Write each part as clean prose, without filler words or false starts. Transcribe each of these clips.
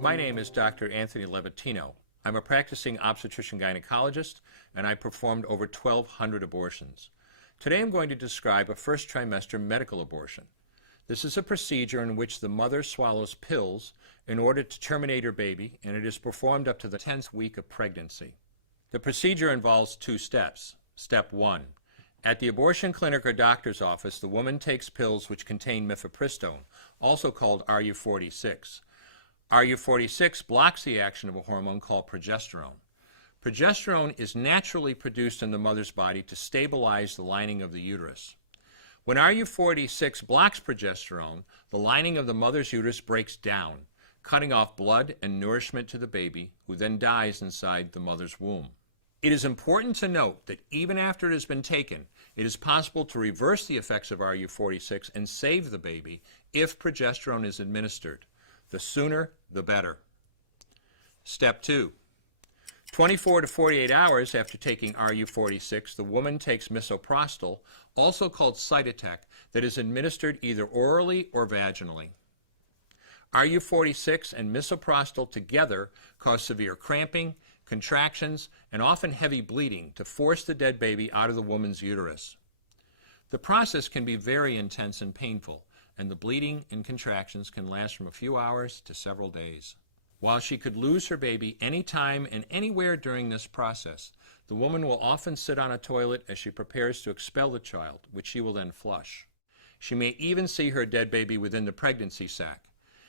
My name is Dr. Anthony Levatino. I'm a practicing obstetrician-gynecologist, and I performed over 1,200 abortions. Today I'm going to describe a first trimester medical abortion. This is a procedure in which the mother swallows pills in order to terminate her baby, and it is performed up to the 10th week of pregnancy. The procedure involves 2 steps. Step 1. At the abortion clinic or doctor's office, the woman takes pills which contain mifepristone, also called RU46. RU46 blocks the action of a hormone called progesterone. Progesterone is naturally produced in the mother's body to stabilize the lining of the uterus. When RU46 blocks progesterone, the lining of the mother's uterus breaks down, cutting off blood and nourishment to the baby, who then dies inside the mother's womb. It is important to note that even after it has been taken, it is possible to reverse the effects of RU46 and save the baby if progesterone is administered. The sooner, the better. Step 2. 24 to 48 hours after taking RU46, the woman takes misoprostol, also called Cytotec, that is administered either orally or vaginally. RU46 and misoprostol together cause severe cramping, contractions, and often heavy bleeding to force the dead baby out of the woman's uterus. The process can be very intense and painful, and the bleeding and contractions can last from a few hours to several days. While she could lose her baby any time and anywhere during this process, the woman will often sit on a toilet as she prepares to expel the child, which she will then flush. She may even see her dead baby within the pregnancy sac.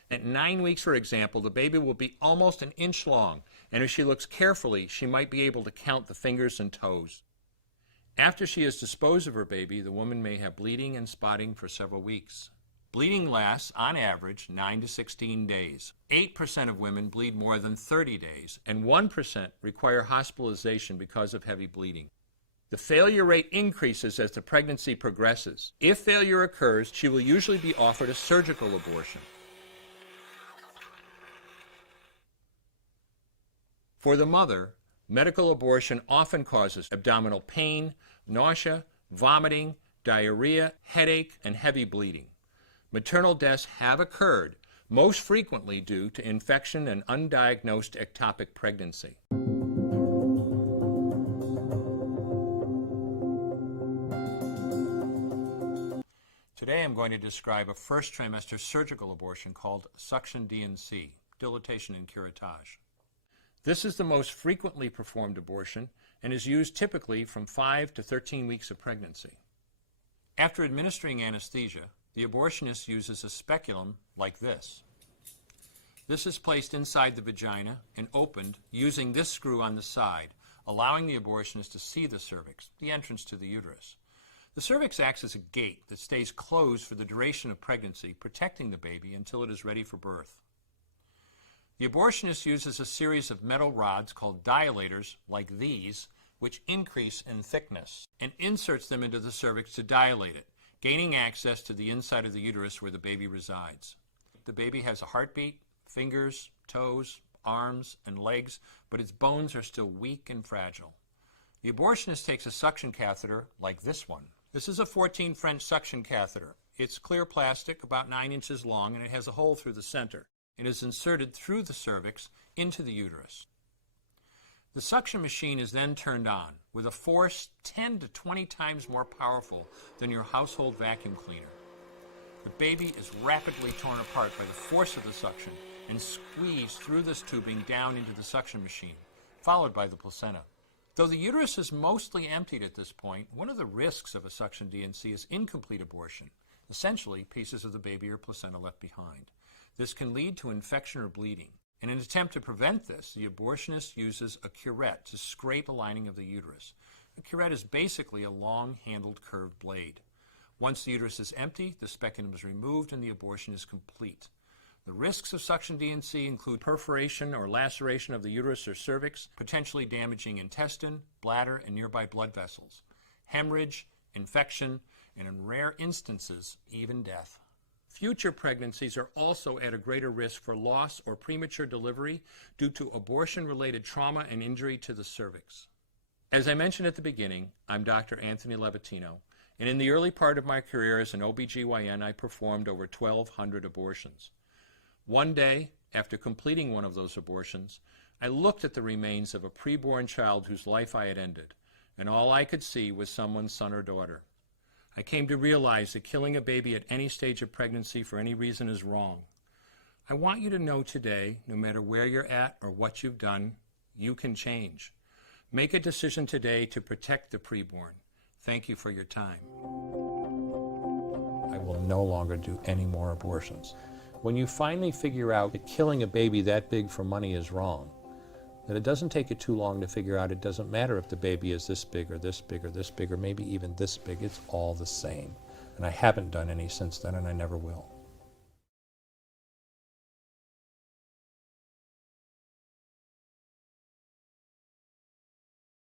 At 9 weeks, for example, the baby will be almost an inch long, and if she looks carefully, she might be able to count the fingers and toes. After she has disposed of her baby, the woman may have bleeding and spotting for several weeks. Bleeding lasts, on average, 9 to 16 days. 8% of women bleed more than 30 days, and 1% require hospitalization because of heavy bleeding. The failure rate increases as the pregnancy progresses. If failure occurs, she will usually be offered a surgical abortion. For the mother, medical abortion often causes abdominal pain, nausea, vomiting, diarrhea, headache, and heavy bleeding. Maternal deaths have occurred, most frequently due to infection and undiagnosed ectopic pregnancy. Today I'm going to describe a first trimester surgical abortion called suction D&C, dilatation and curettage. This is the most frequently performed abortion and is used typically from 5 to 13 weeks of pregnancy. After administering anesthesia, the abortionist uses a speculum like this. This is placed inside the vagina and opened using this screw on the side, allowing the abortionist to see the cervix, the entrance to the uterus. The cervix acts as a gate that stays closed for the duration of pregnancy, protecting the baby until it is ready for birth. The abortionist uses a series of metal rods called dilators, like these, which increase in thickness, and inserts them into the cervix to dilate it, gaining access to the inside of the uterus where the baby resides. The baby has a heartbeat, fingers, toes, arms, and legs, but its bones are still weak and fragile. The abortionist takes a suction catheter like this one. This is a 14 French suction catheter. It's clear plastic, about 9 inches long, and it has a hole through the center. It is inserted through the cervix into the uterus. The suction machine is then turned on with a force 10 to 20 times more powerful than your household vacuum cleaner. The baby is rapidly torn apart by the force of the suction and squeezed through this tubing down into the suction machine, followed by the placenta. Though the uterus is mostly emptied at this point, one of the risks of a suction D&C is incomplete abortion, essentially pieces of the baby or placenta left behind. This can lead to infection or bleeding. In an attempt to prevent this, the abortionist uses a curette to scrape a lining of the uterus. A curette is basically a long-handled curved blade. Once the uterus is empty, the speculum is removed and the abortion is complete. The risks of suction D&C include perforation or laceration of the uterus or cervix, potentially damaging intestine, bladder, and nearby blood vessels, hemorrhage, infection, and in rare instances, even death. Future pregnancies are also at a greater risk for loss or premature delivery due to abortion-related trauma and injury to the cervix. As I mentioned at the beginning, I'm Dr. Anthony Levatino, and in the early part of my career as an OBGYN, I performed over 1,200 abortions. One day, After completing one of those abortions, I looked at the remains of a preborn child whose life I had ended, and all I could see was someone's son or daughter. I came to realize that killing a baby at any stage of pregnancy for any reason is wrong. I want you to know today, no matter where you're at or what you've done, you can change. Make a decision today to protect the preborn. Thank you for your time. I will no longer do any more abortions. When you finally figure out that killing a baby that big for money is wrong, that it doesn't take you too long to figure out it doesn't matter if the baby is this big or this big or this big or maybe even this big, it's all the same. And I haven't done any since then, and I never will.